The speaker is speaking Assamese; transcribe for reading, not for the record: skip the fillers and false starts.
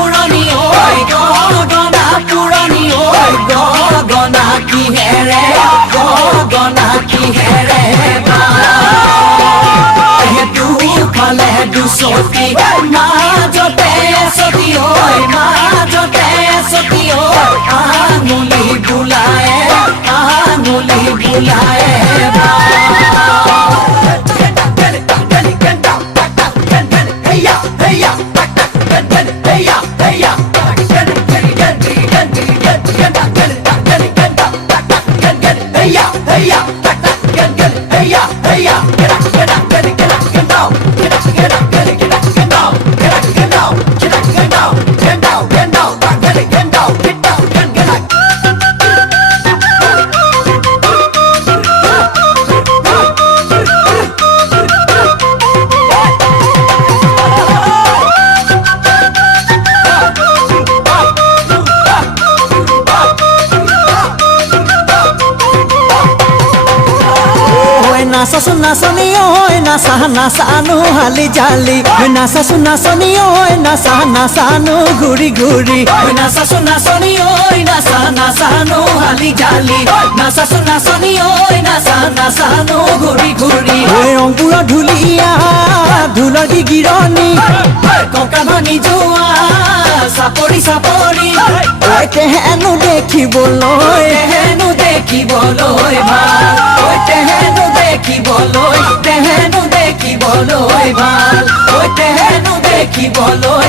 পুৰণি ঐ গগনা পুৰণি ঐ গগনা কিহেৰে গগনা কিহেৰে দুফালে দুচকী মাজতে এচকী ঐ মাজতে এচকী ঐ আঙুলি বুলায়ে নাচাচোন নাচনি ঐ নাচা নাচানো হালি জালি নাচাচোন নাচনি ঐ নাচা নাচানো ঘূৰি ঘূৰি নাচাচোন নাচনি ঐ নাচা নাচানো হালি জালি নাচাচোন নাচনি ঐ নাচা নাচানো ঘূৰি ঘূৰি অংকুৰ ঢুলীয়া ঢোলৰ গিৰণি কঁকা ভাঙি যোৱা চাপৰি চাপৰি তেহেনো দেখিবলৈ ভাল তেহেনো দেখিবলৈ ভাল তেহেনো দেখিবলৈ